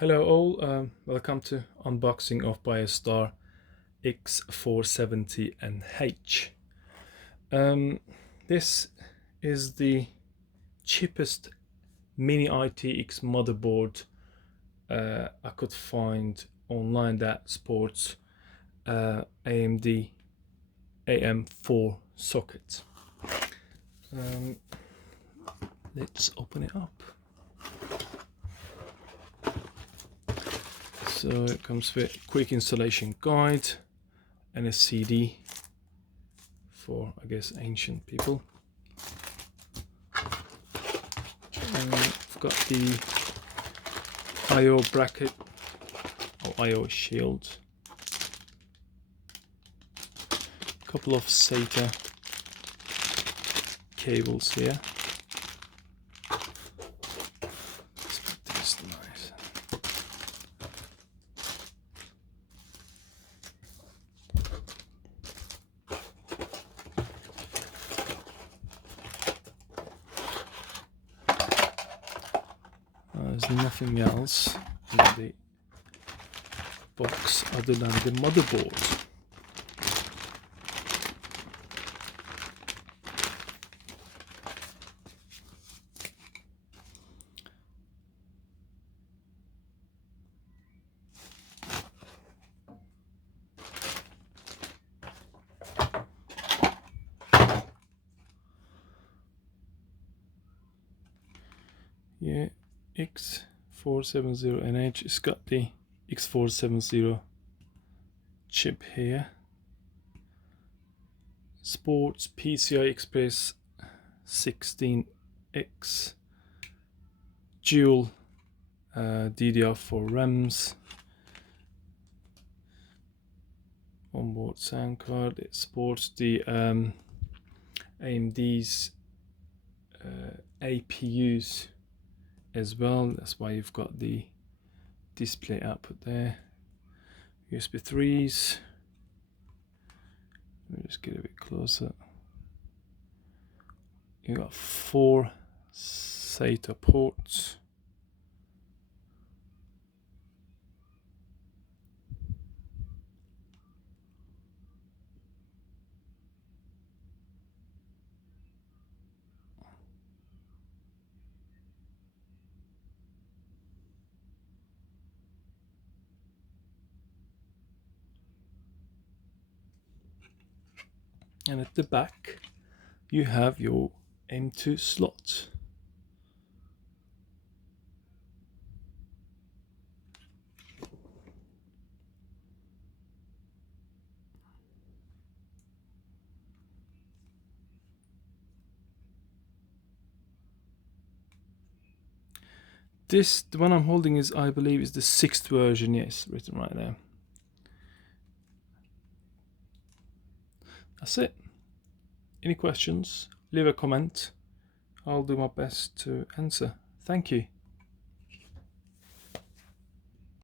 Hello all, welcome to unboxing of Biostar X470NH. This is the cheapest mini-ITX motherboard I could find online that supports AMD AM4 socket. Let's open it up. So it comes with a quick installation guide and a CD for, I guess, ancient people. And I've got the I/O bracket or I/O shield. A couple of SATA cables here. Let's put this nice. There's nothing else in the box other than the motherboard. Yeah, X470NH. It's got the X470 chip here. Sports PCI Express 16X, dual DDR4 RAMs, onboard sound card. It supports the AMD's APUs as well. That's why you've got the display output there. USB 3s. Let me just get a bit closer. You got 4 SATA ports. And at the back, you have your M.2 slot. The one I'm holding is, I believe, is the 6th version. Yes, written right there. That's it. Any questions? Leave a comment. I'll do my best to answer. Thank you.